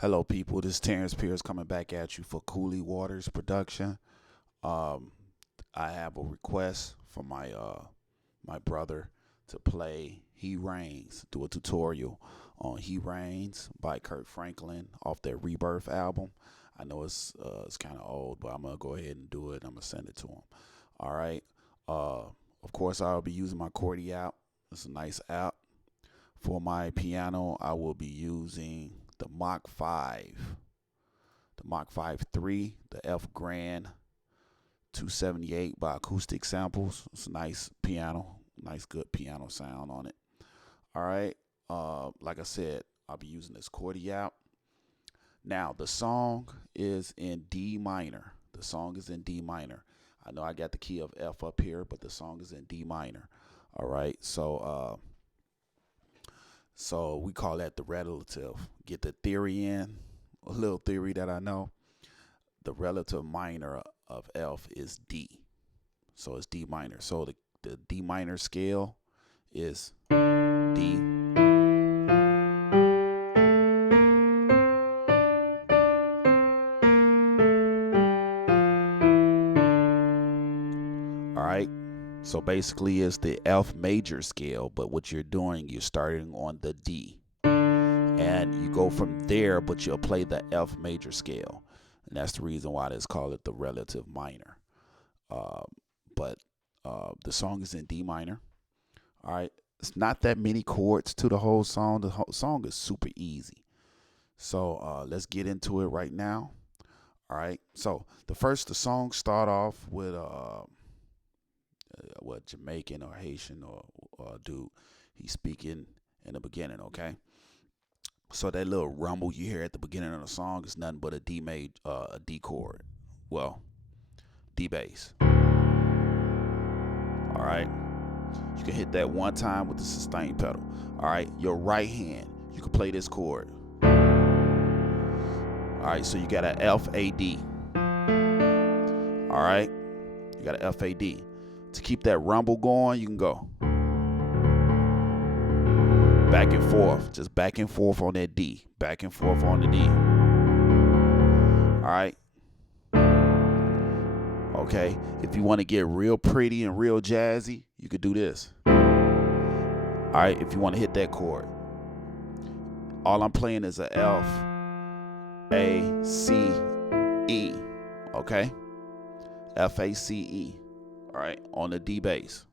Hello, people. This is Terrence Pierce coming back at you for Cooley Waters production. Um, I have a request from my brother to play "He Reigns," do a tutorial on "He Reigns" by Kirk Franklin off their Rebirth album. I know it's kind of old, but I'm gonna go ahead and do it. I'm gonna send it to him. All right. Uh, of course, I'll be using my Chordy app. It's a nice app. For my piano, I will be using the Mach 5, the Mach 5 3, the F Grand 278 by Acoustic Samples. It's a nice piano, nice good piano sound on it. All right. Like I said, I'll be using this Chordy app. Now, the song is in D minor. The song is in D minor. I know I got the key of F up here, but the song is in D minor. All right. So we call that the relative. Get the theory in, a little theory that I know. The relative minor of F is D. So it's D minor. So the D minor scale is D. All right. So basically it's the F major scale, but what you're doing, you're starting on the D. And you go from there, but you'll play the F major scale. And that's the reason why they call it the relative minor. But the song is in D minor. All right. It's not that many chords to the whole song. The whole song is super easy. So let's get into it right now. All right. So the song start off with what Jamaican or Haitian or dude. He's speaking in the beginning. Okay. So that little rumble you hear at the beginning of the song is nothing but a D chord. Well, D bass. All right. You can hit that one time with the sustain pedal. All right. Your right hand, you can play this chord. All right. So you got a F A D. All right. You got a F A D. To keep that rumble going, you can go back and forth, just back and forth on that D, back and forth on the D. All right. Okay. If you want to get real pretty and real jazzy, you could do this. All right. If you want to hit that chord, all I'm playing is a F, A, C, E. Okay. F, A, C, E. All right. On the D bass.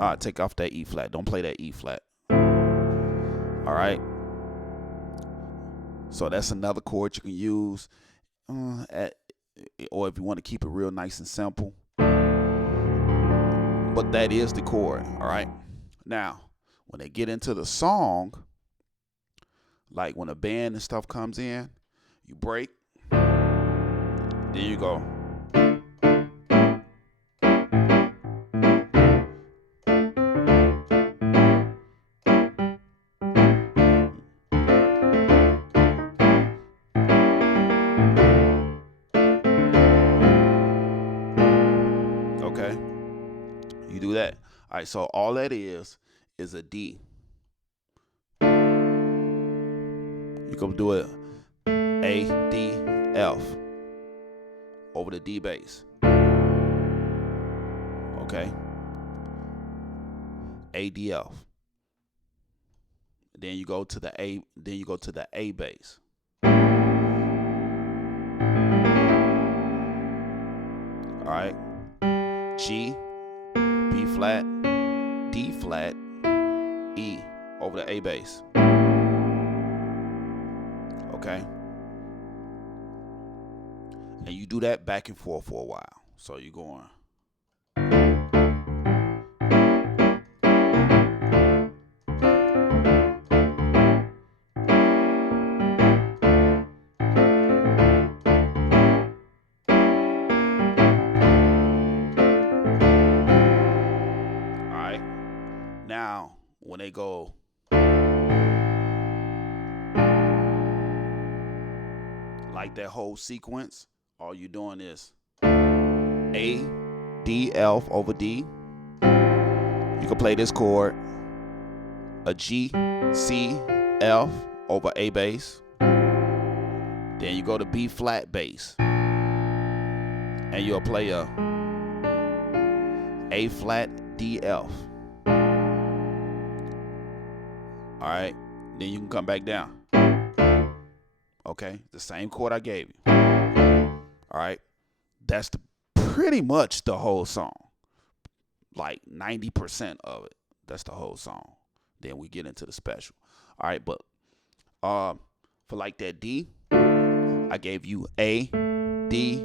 All right, take off that E flat. Don't play that E flat. All right. So that's another chord you can use or if you want to keep it real nice and simple. But that is the chord. All right. Now, when they get into the song, like when a band and stuff comes in, you break. Then you go. Okay. You do that. All right. So all that is a D. You can do it A, D, F over the D bass. Okay. A, D, F. Then you go to the A. Then you go to the A bass. All right. G, B flat, D flat, E over the A bass. Okay. And you do that back and forth for a while. So you're going. All right. Now, when they go like that whole sequence, all you're doing is A, D, F over D. You can play this chord, a G, C, F, over A bass. Then you go to B flat bass, and you'll play a flat D F. All right, then you can come back down. Okay, the same chord I gave you. All right, that's pretty much the whole song. Like 90% of it. That's the whole song. Then we get into the special. All right, but for like that D, I gave you A, D,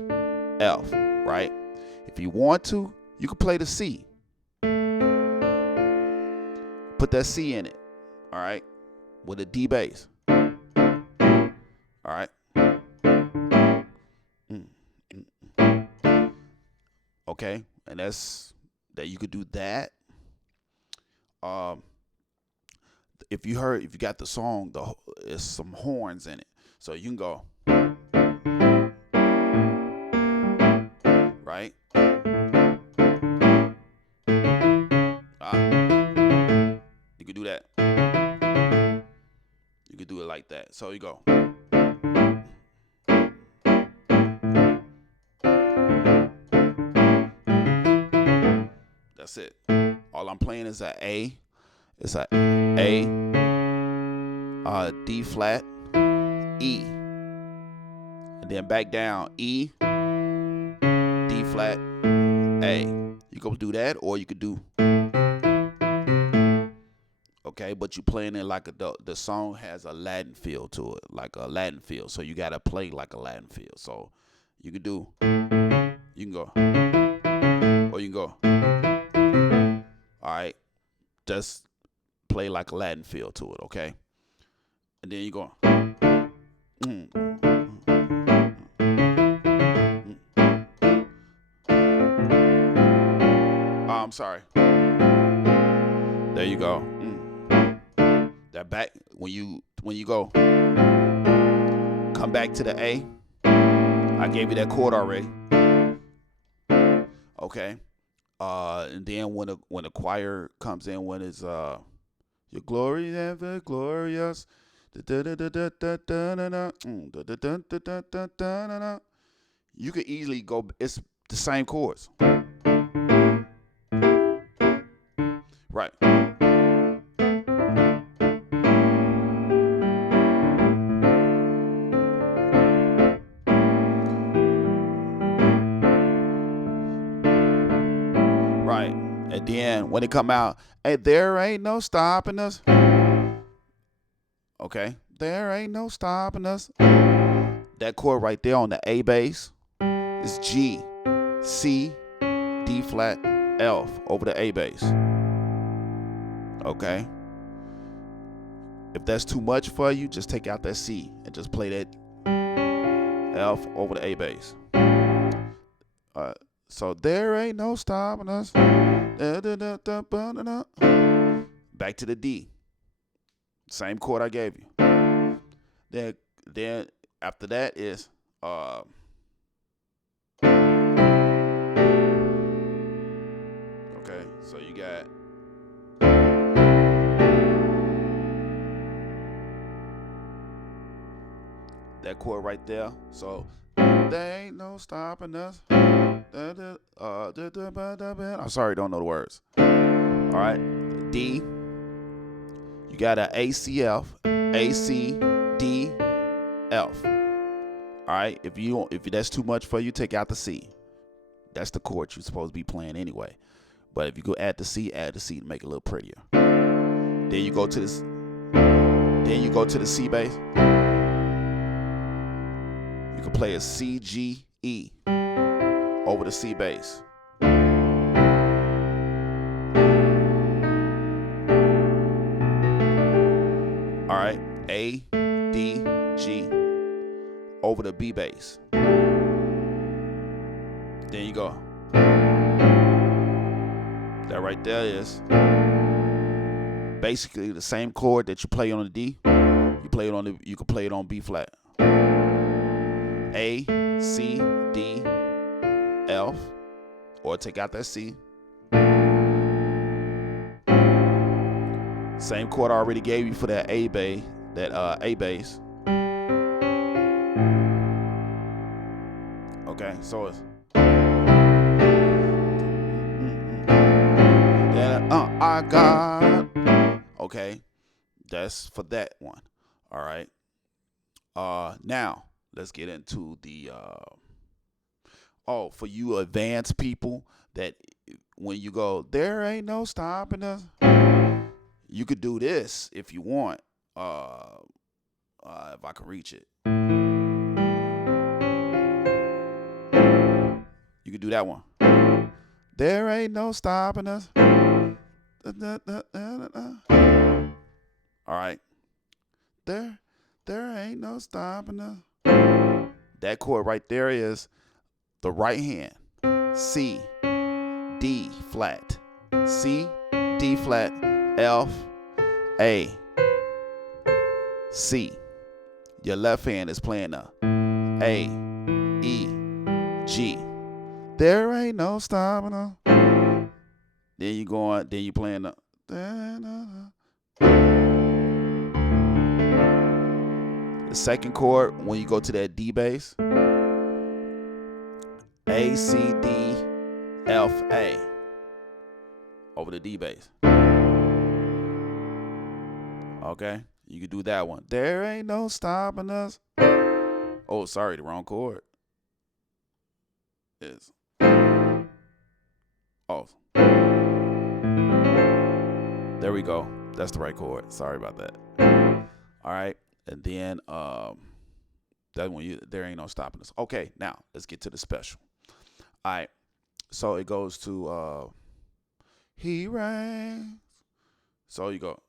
F, right? If you want to, you can play the C. Put that C in it, all right, with a D bass. All right. Okay, and that you could do that. If you got the song, there's some horns in it, so you can go right. You could do that. You could do it like that. So you go. That's it. All I'm playing is a A. It's a D flat, E, and then back down E, D flat, A. You go do that, or you could do. Okay, but you playing it like the song has a Latin feel to it, like a Latin feel. So you gotta play like a Latin feel. So you can do. You can go, or you can go. All right, just play like a Latin feel to it, okay? And then you go. I'm sorry. There you go. That back when you go. Come back to the A. I gave you that chord already. Okay. And then when the choir comes in, when it's your glory is ever glorious. You could easily go. It's the same chords. Right. Right. And then when it come out, hey, there ain't no stopping us. Okay. There ain't no stopping us. That chord right there on the A bass is G, C, D flat, F over the A bass. Okay. If that's too much for you, just take out that C and just play that F over the A bass. So there ain't no stopping us. Back to the D. Same chord I gave you. Then after that is okay, so you got that chord right there. So there ain't no stopping us. I'm sorry, don't know the words. All right, D. You got a ACF, AC, D, F. All right, if that's too much for you, take out the C. That's the chord you're supposed to be playing anyway. But if you go add the C to make it a little prettier. Then you go to this. Then you go to the C bass. You can play a C, G, E over the C bass. All right, A, D, G over the B bass. Then you go. That right there is basically the same chord that you play on the D. You can play it on B flat. A, C, D, F, or take out that C. Same chord I already gave you for that A bass, that A bass. Okay, so it's that I got. Okay, that's for that one. All right. Now let's get into the for you advanced people that when you go, there ain't no stopping us. You could do this if you want. If I can reach it, you could do that one. There ain't no stopping us. All right. There ain't no stopping us. That chord right there is the right hand. C, D flat. C, D flat, F, A, C. Your left hand is playing the A, E, G. There ain't no stopping us. Then you go on, then you playing the second chord when you go to that D bass. A, C, D, F, A. Over the D bass. Okay? You can do that one. There ain't no stopping us. Oh, sorry, the wrong chord. Is there we go. That's the right chord. Sorry about that. All right. And then that one, there ain't no stopping us. Okay, now let's get to the special. All right. So it goes to he reigns. So you go.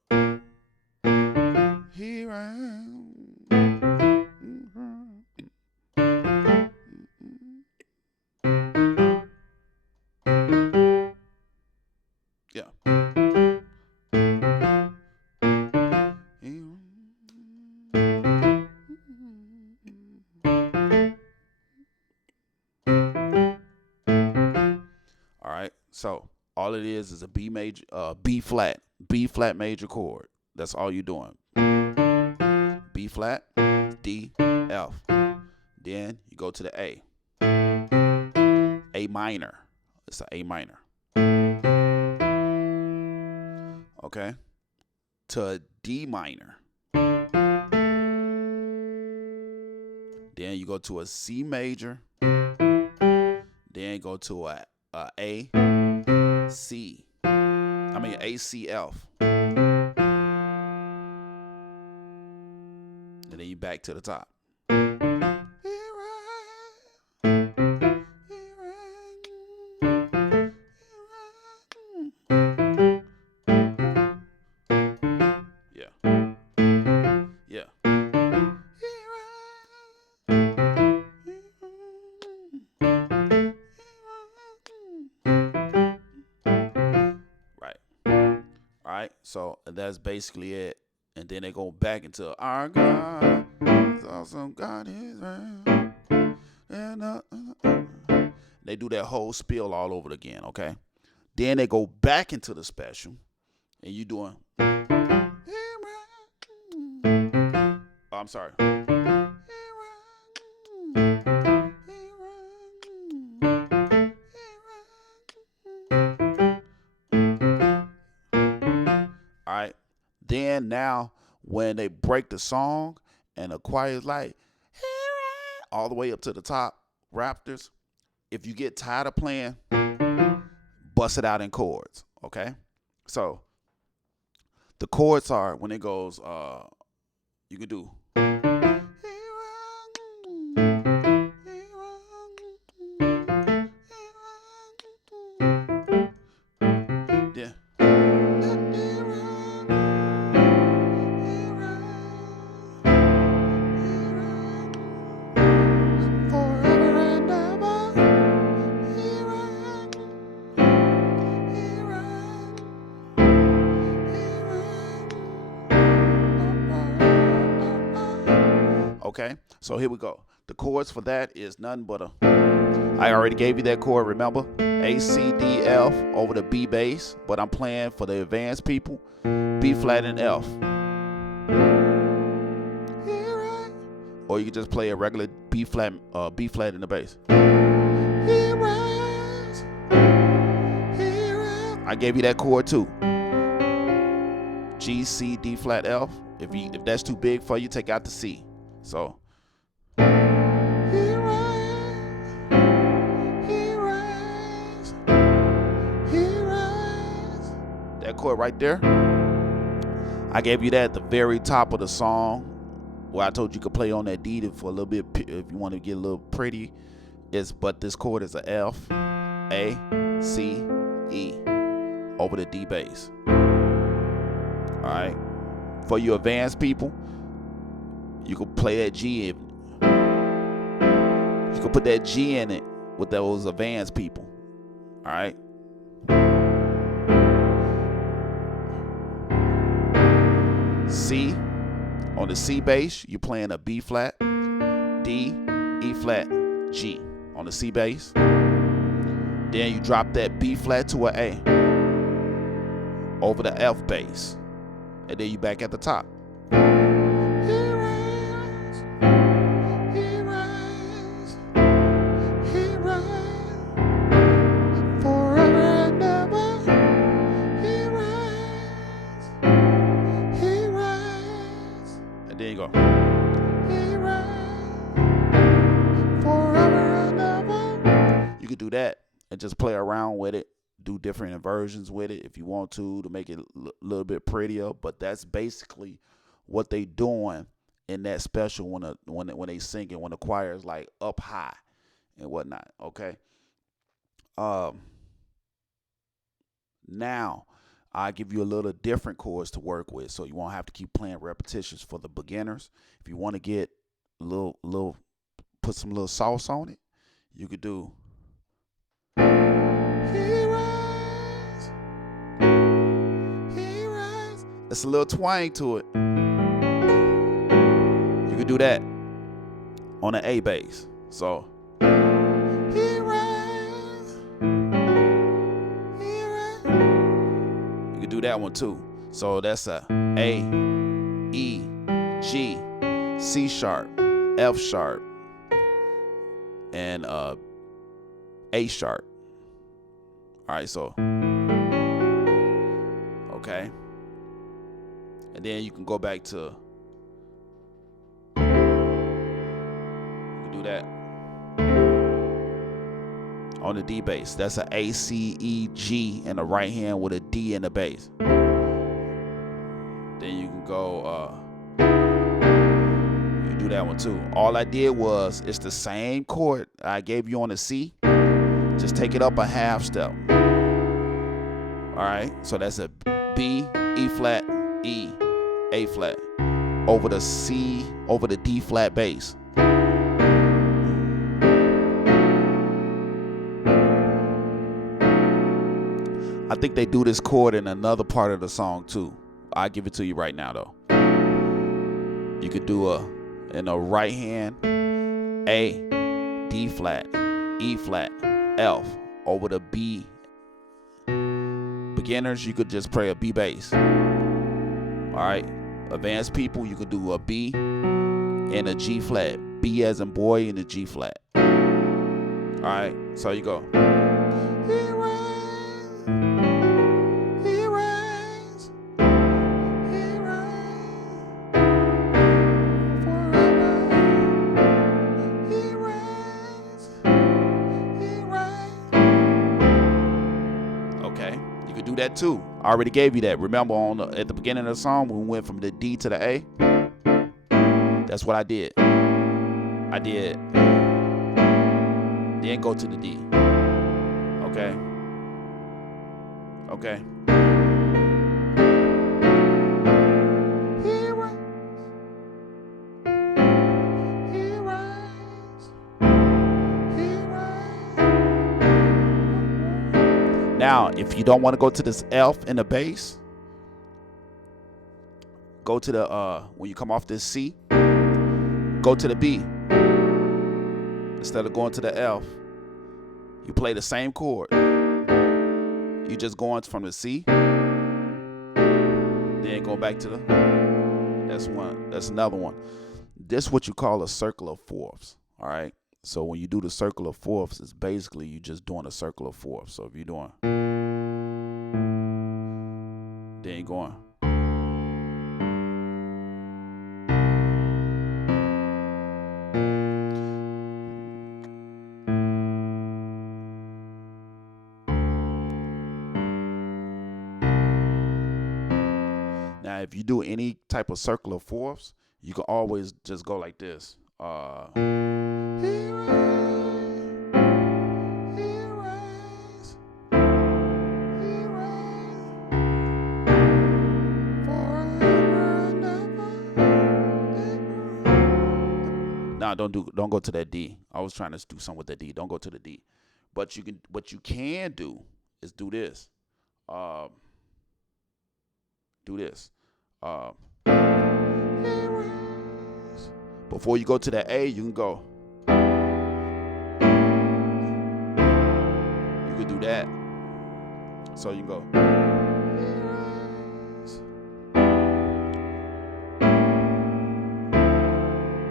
He reigns. Yeah. All right. So all it is a B major, B flat major chord. That's all you're doing. B flat, D, F. Then you go to the A. A minor. It's an A minor. Okay. To a D minor. Then you go to a C major. Then go to a A, C. A, C, F. And then you back to the top. Yeah. Right. All right. So that's basically it. And then they go back into our God is awesome. God is right. And they do that whole spiel all over again. Okay. Then they go back into the special, and you doing. Oh, I'm sorry. All right. Then now, when they break the song and the choir is like, all the way up to the top, Raptors, if you get tired of playing, bust it out in chords, okay? So the chords are, when it goes, you can do. Yeah. Okay, so here we go. The chords for that is nothing but I already gave you that chord, remember? A, C, D, F over the B bass, but I'm playing for the advanced people, B flat and F. or you can just play a regular B flat in the bass. He rise, he rise. I gave you that chord too. G, C, D flat, F. If that's too big for you, take out the C. So he rise, he rise, he rise. That chord right there. I gave you that at the very top of the song, where I told you could play on that D for a little bit if you want to get a little pretty. But this chord is a F, A, C, E over the D bass. All right. For you advanced people, you can play that G in. You can put that G in it with those advanced people. All right. C, on the C bass, you're playing a B flat, D, E flat, G on the C bass. Then you drop that B flat to an A over the F bass, and then you back at the top. He rise, he rise, he rise, forever and ever. He rise, he rise, and then you go. He rise, forever and ever. You could do that and just play around with it. Do different inversions with it if you want to make it a little bit prettier. But that's basically what they doing in that special when they singing, when the choir is like up high and whatnot. Okay. Now I give you a little different chords to work with, so you won't have to keep playing repetitions for the beginners. If you want to get a little put some little sauce on it, you could do. It's a little twang to it. You can do that on an A bass. So he rise, he rise. You can do that one too. So that's a A, E, G, C sharp, F sharp, and A sharp. All right, so okay. And then you can go back to, you can do that on the D bass. That's an A, C, E, G in the right hand with a D in the bass. Then you can go, you do that one too. All I did was, it's the same chord I gave you on the C. Just take it up a half step. All right, so that's a B, E flat, E, A flat over the C, over the D flat bass. I think they do this chord in another part of the song too. I'll give it to you right now though. You could do in a right hand, A, D flat, E flat, F over the B. Beginners, you could just play a B bass. All right, advanced people, you could do a B and a G flat. B as in boy and a G flat. All right, so you go. He rise, he rise, he rise, forever. He rise, he rise. Okay, you could do that too. I already gave you that. Remember at the beginning of the song, when we went from the D to the A? That's what I did. I did. Then go to the D. Okay. Okay. He rise. He rise. He rise. Now, if you don't want to go to this F in the bass, go to the when you come off this C, go to the B. Instead of going to the F, you play the same chord. You just going from the C, then go back to the, that's another one. This what you call a circle of fourths. All right. So when you do the circle of fourths, it's basically you just doing a circle of fourths. So if you're doing, then you're going. Now, if you do any type of circle of fourths, you can always just go like this. Nah, don't go to that D. I was trying to do something with that D. Don't go to the D. But what you can do is do this. Do this. Before you go to that A, you can go. You can do that. So you can go.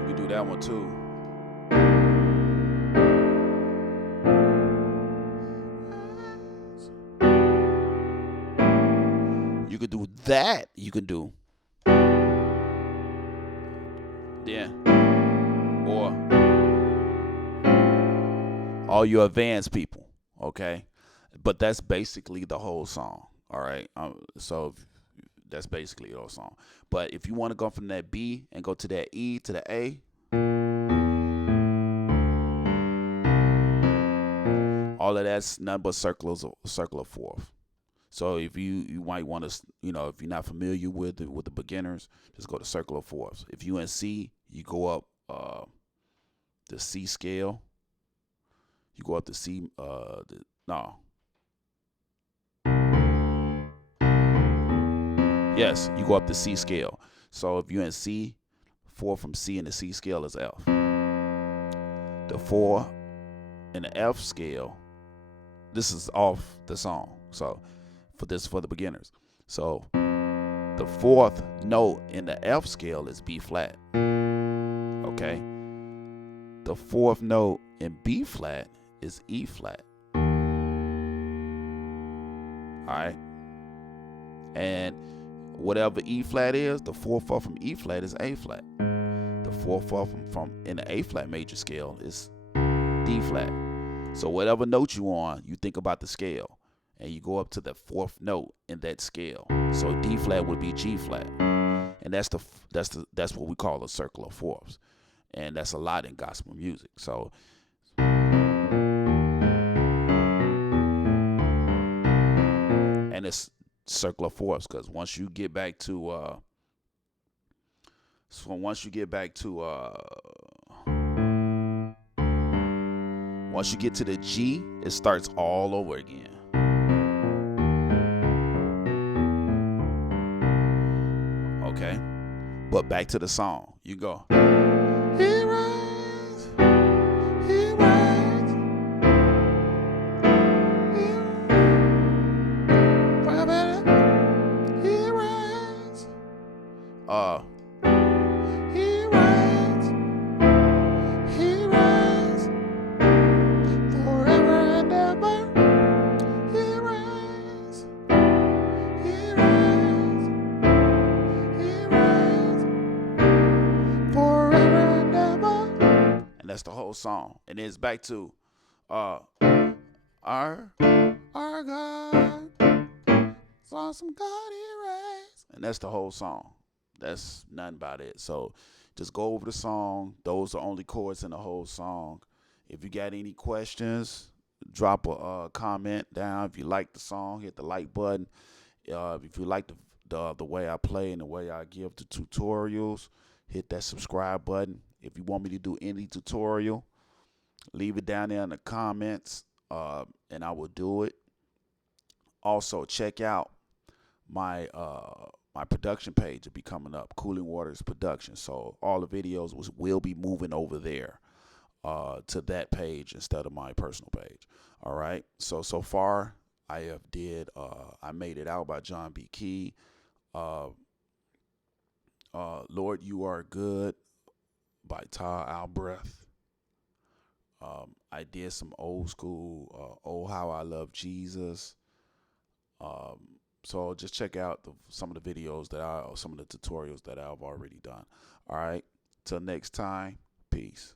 You can do that one too. You could do that. You can do. Then. Or all you advanced people. Okay. But that's basically the whole song. All right. So that's basically the whole song. But if you want to go from that B and go to that E to the A, all of that's nothing but circle of fourth. So if you might want to, if you're not familiar with the beginners, just go to circle of fourths. If you in C, you go up the C scale. You go up to C. Yes, you go up the C scale. So if you're in C, 4 from C in the C scale is F. The 4 in the F scale, this is off the song. So for the beginners. So the 4th note in the F scale is B flat. Okay. The 4th note in B flat is E flat. All right. And whatever E flat is, the 4th up from E flat is A flat. The 4th up from in the A flat major scale is D flat. So whatever note you on, you think about the scale, and you go up to the 4th note in that scale. So D flat would be G flat, and that's what we call a circle of fourths, and that's a lot in gospel music. So. And it's circle of fourths because once you get back to once you get to the G, it starts all over again. Okay, but back to the song. You go. He rides, he rides, he rides. He rides, he rides, forever and ever. He rides, he rides, he rides, forever and ever. And that's the whole song. And then it's back to our God, awesome God he reigns. And that's the whole song. That's nothing about it. So just go over the song. Those are only chords in the whole song. If you got any questions, drop a comment down. If you like the song, hit the like button. If you like the way I play and the way I give the tutorials, hit that subscribe button. If you want me to do any tutorial, leave it down there in the comments, and I will do it. Also, check out my production page will be coming up, Cooling Waters Production. So all the videos will be moving over there to that page instead of my personal page. All right. So far I have I Made It Out by John B. Key. Lord, You Are Good by Ty Albrecht. I did some old school, "Oh How I Love Jesus." So just check out some of the videos some of the tutorials that I've already done. All right. Till next time. Peace.